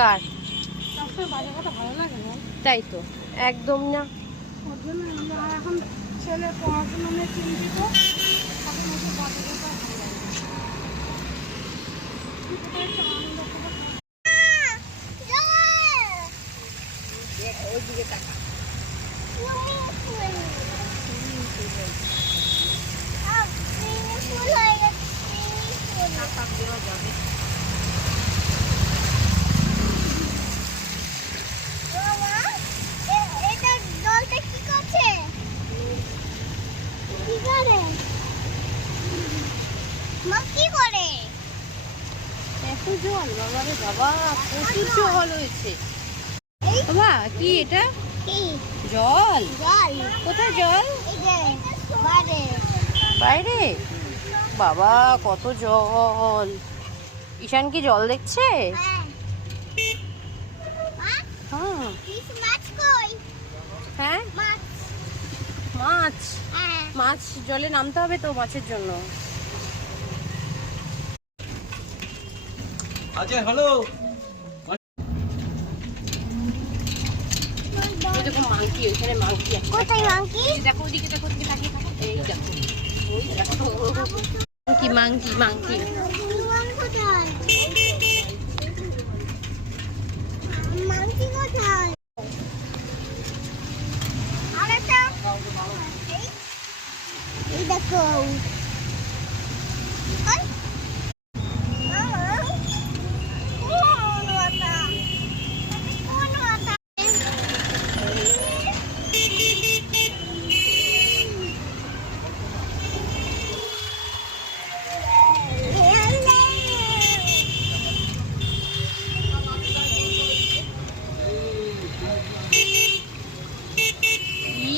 কার? ভালো লাগে না, তাই তো, একদম না। ওর জন্য এখন ছেলে পড়াশোনা নিয়ে চিন্তিত, এখন ওকে বাজারে ভালো লাগে। ওইদিকে টাকা দেওয়া যাবে। এত জল বাবা রে বাবা, প্রচুর জল হয়েছে বাবা। কি এটা? জল? কোথায় জল? বাইরে? বাবা কত জল! ঈশান কি জল দেখছে? হ্যাঁ, মাছ। মাছ জলে নামতে হবে তো মাছের জন্য। আচ্ছা হ্যালো, দেখো মাংকি, ওইখানে মাংকি আছে। কোথায় মাংকি? দেখো ওইদিকে, দেখো ওইদিকে তাকিয়ে থাকো। এই দেখো, ওই দেখো মাংকি, মাংকি, মাংকি। মাংকি কোথায়? এই দেখো,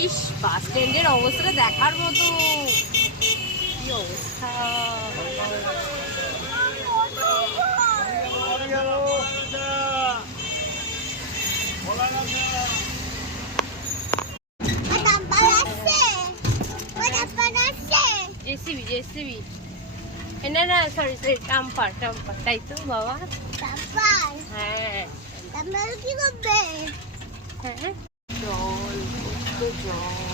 ইস, বাস স্ট্যান্ডের অবস্থাটা দেখার মতো। কি অবস্থা! JCB, JCB. না না, সরি সরি, টাম্পার, টাম্পার। তাই তো বাবা। হ্যাঁ কি করবে? হ্যাঁ, জল, কত জল!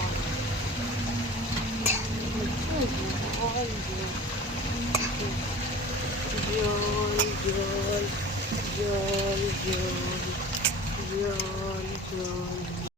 জল জল জল জল জল জল।